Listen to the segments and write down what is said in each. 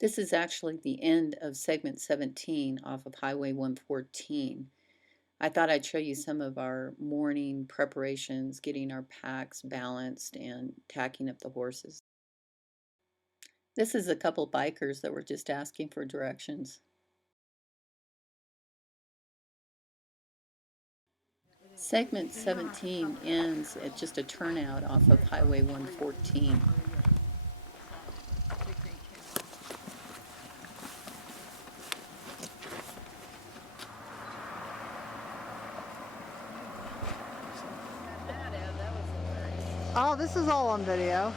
This is actually the end of segment 17 off of Highway 114. I thought I'd show you some of our morning preparations, getting our packs balanced and tacking up the horses. This is a couple bikers that were just asking for directions. Segment 17 ends at just a turnout off of Highway 114. Oh, this is all on video.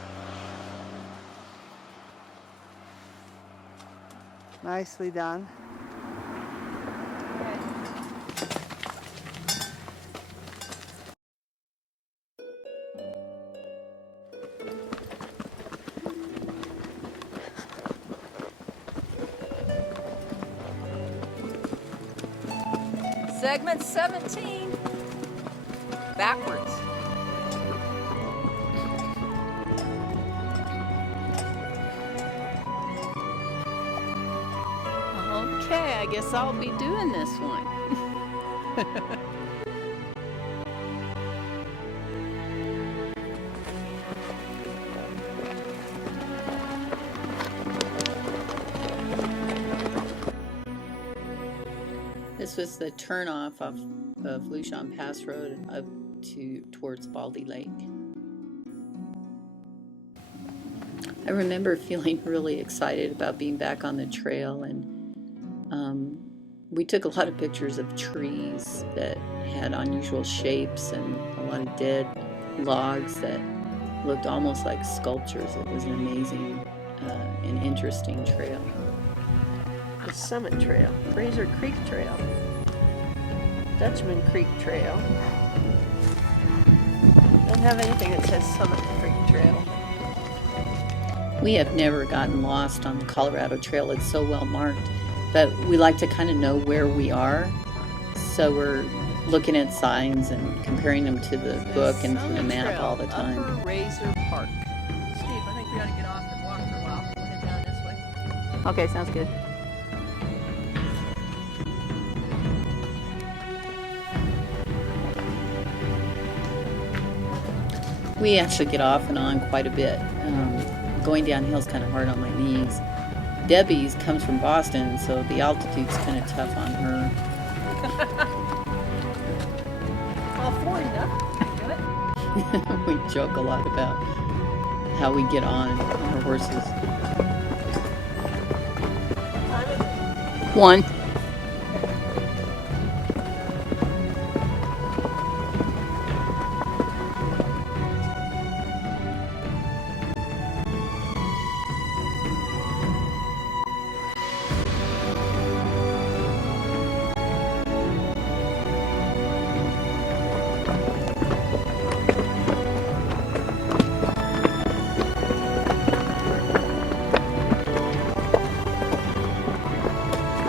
Nicely done. Segment 17. Backwards. Okay, I guess I'll be doing this one. This was the turnoff of Lujan Pass Road up towards Baldy Lake. I remember feeling really excited about being back on the trail, and we took a lot of pictures of trees that had unusual shapes and a lot of dead logs that looked almost like sculptures. It was an amazing and interesting trail. The Summit Trail, Fraser Creek Trail, Dutchman Creek Trail. Don't have anything that says Summit Creek Trail. We have never gotten lost on the Colorado Trail. It's so well marked, but we like to kind of know where we are. So we're looking at signs and comparing them to the book and to the map all the time. Upper Razor Park. Steve, I think we ought to get off and walk for a while. We'll head down this way. Okay, sounds good. We actually get off and on quite a bit. Going downhill is kind of hard on my knees. Debbie's comes from Boston, so the altitude's kind of tough on her. All four enough. We joke a lot about how we get on our horses. What time is it? 1.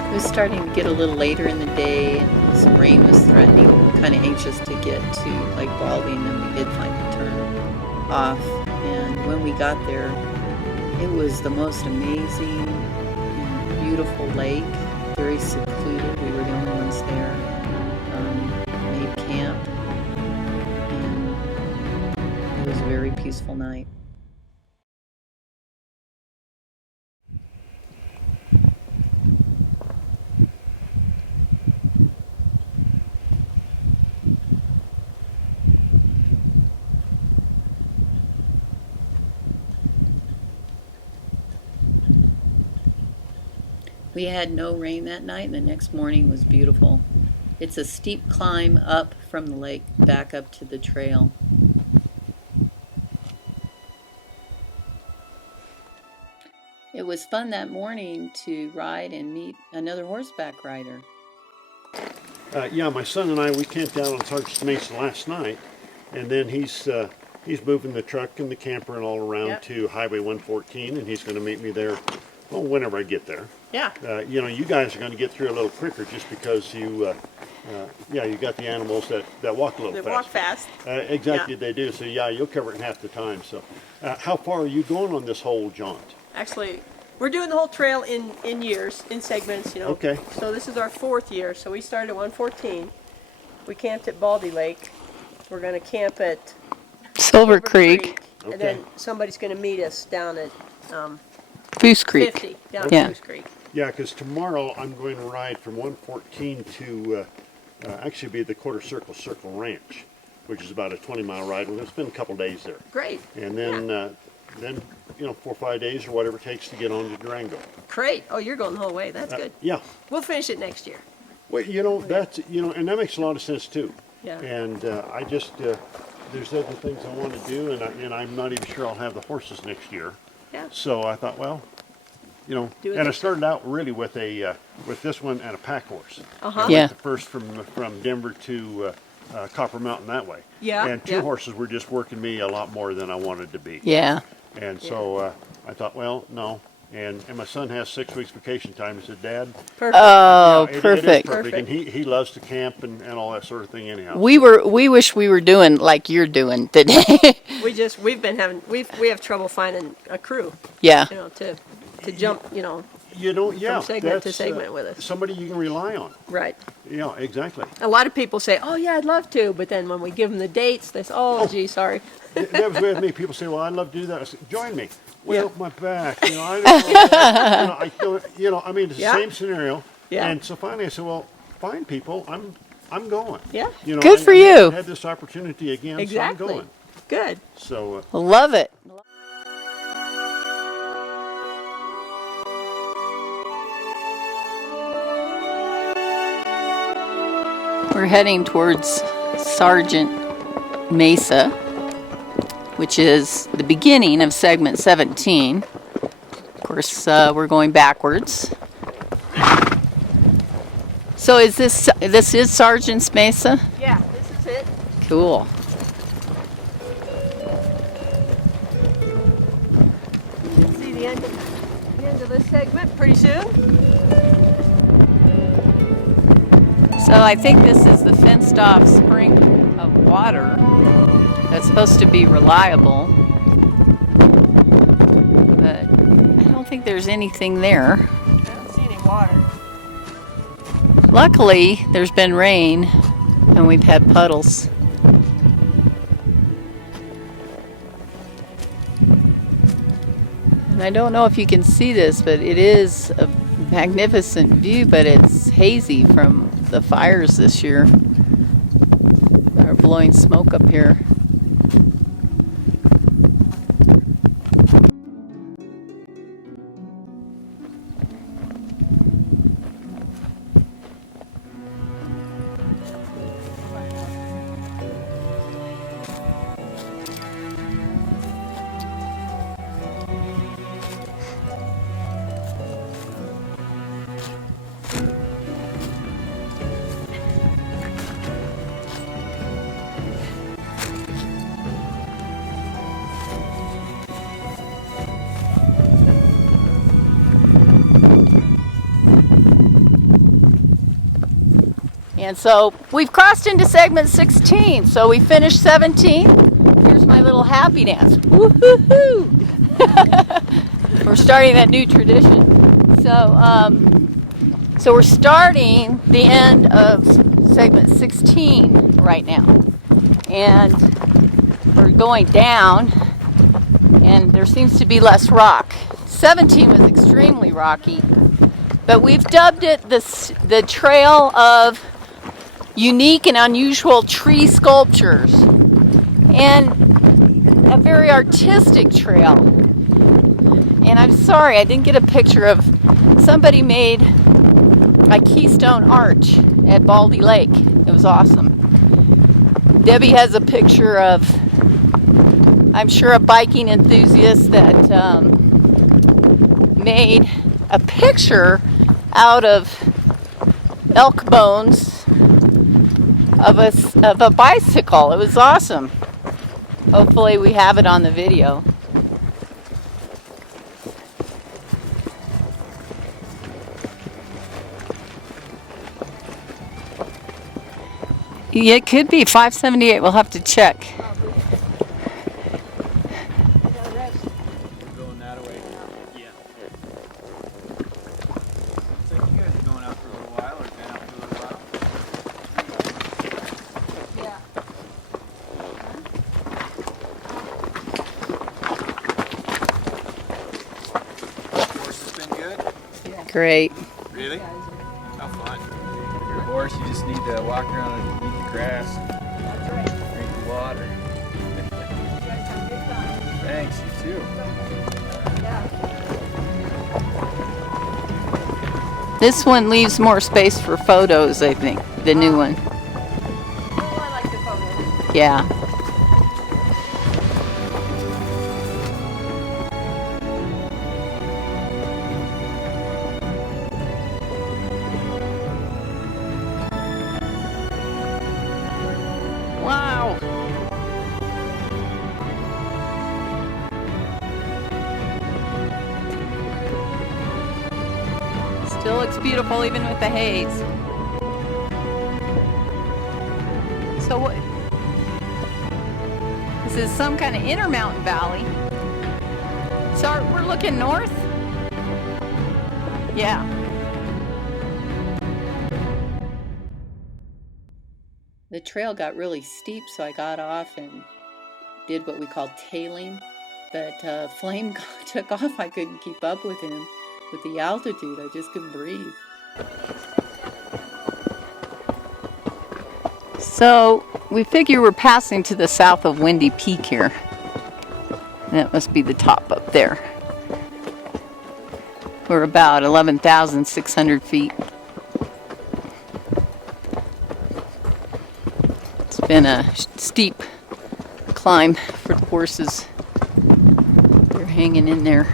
It was starting to get a little later in the day, and some rain was threatening. We were kind of anxious to get to Lake Baldy, and then we did finally turn off. And when we got there, it was the most amazing and beautiful lake, very secluded. We were the only ones there. Made camp, and it was a very peaceful night. We had no rain that night, and the next morning was beautiful. It's a steep climb up from the lake back up to the trail. It was fun that morning to ride and meet another horseback rider. Yeah, my son and I, we camped out on Sargents Mesa last night, and then he's moving the truck and the camper and all around to Highway 114, and he's going to meet me there, well, whenever I get there. Yeah. You know, you guys are going to get through a little quicker just because you got the animals that walk a little They walk fast. Exactly, they do. So yeah, you'll cover it in half the time. So, how far are you going on this whole jaunt? Actually, We're doing the whole trail in years, in segments, you know. Okay. So this is our 4th year. So we started at 114. We camped at Baldy Lake. We're going to camp at Silver Creek, and then somebody's going to meet us down at Goose Creek. 50, down Yeah. at Goose Creek. Yeah, because tomorrow I'm going to ride from 114 to actually be at the Quarter Circle Ranch, which is about a 20-mile ride. We're going to spend a couple days there. Great. And then, you know, 4 or 5 days or whatever it takes to get on to Durango. Great. Oh, you're going the whole way. That's good. Yeah. We'll finish it next year. Well, you know, that's, you know, and that makes a lot of sense too. Yeah. And I just, there's other things I want to do, and I'm not even sure I'll have the horses next year. Yeah. So I thought, well, you know, Do it and I next started out really with a, with this one and a pack horse. Uh-huh. Yeah. The first from Denver to Copper Mountain that way. Yeah, And two yeah. horses were just working me a lot more than I wanted to be. Yeah. And so I thought, well, no. And my son has 6 weeks vacation time. He said, Dad, Perfect. Oh, it is perfect. perfect. And he loves to camp and all that sort of thing anyhow. We wish we were doing like you're doing today. we have trouble finding a crew, Yeah. you know, to jump, you know, You know, yeah. segment to that's, segment with us. Somebody you can rely on. right. Yeah, exactly. A lot of people say, "Oh yeah, I'd love to," but then when we give them the dates, they say, "Oh, gee, sorry." That was with me. People say, well, I'd love to do that. I said, join me. Well, my back, you know, I don't know. I feel, you know, I mean, it's the Yeah. same scenario. Yeah. And so finally I said, well, fine people, I'm going. Yeah. You know, Good for I you. had this opportunity again, Exactly. so I'm going. Good. So, Love it. We're heading towards Sargents Mesa, which is the beginning of segment 17. Of course, we're going backwards. So is this is Sargents Mesa? Yeah, this is it. Cool. You'll see the end of this segment pretty soon. So I think this is the fenced off spring of water that's supposed to be reliable, but I don't think there's anything there. I don't see any water. Luckily, there's been rain and we've had puddles. And I don't know if you can see this, but it is a magnificent view, but it's hazy from the fires this year. They're blowing smoke up here. And so we've crossed into segment 16. So we finished 17. Here's my little happy dance. Woo-hoo-hoo! We're starting that new tradition. So we're starting the end of segment 16 right now. And we're going down, and there seems to be less rock. 17 was extremely rocky, but we've dubbed it the Trail of Unique and Unusual Tree Sculptures, and a very artistic trail. And I'm sorry I didn't get a picture of, somebody made a keystone arch at Baldy Lake. It was awesome. Debbie has a picture of, I'm sure, a biking enthusiast that made a picture out of elk bones of a bicycle. It was awesome. Hopefully we have it on the video. Yeah, it could be 578. We'll have to check. Going that way. Yeah. Great. Really? How fun. Your horse, you just need to walk around and eat the grass, That's right. drink the water. You guys have a good time. Thanks, you too. Yeah. This one leaves more space for photos, I think, the new one. Oh, I like the photos. Yeah. Wow. Still looks beautiful even with the haze. So what? This is some kind of intermountain valley. So we're looking north? Yeah. The trail got really steep, so I got off and did what we call tailing. But Flame took off. I couldn't keep up with him. With the altitude, I just couldn't breathe. So we figure we're passing to the south of Windy Peak here. That must be the top up there. We're about 11,600 feet. It's been a steep climb for the horses. They're hanging in there.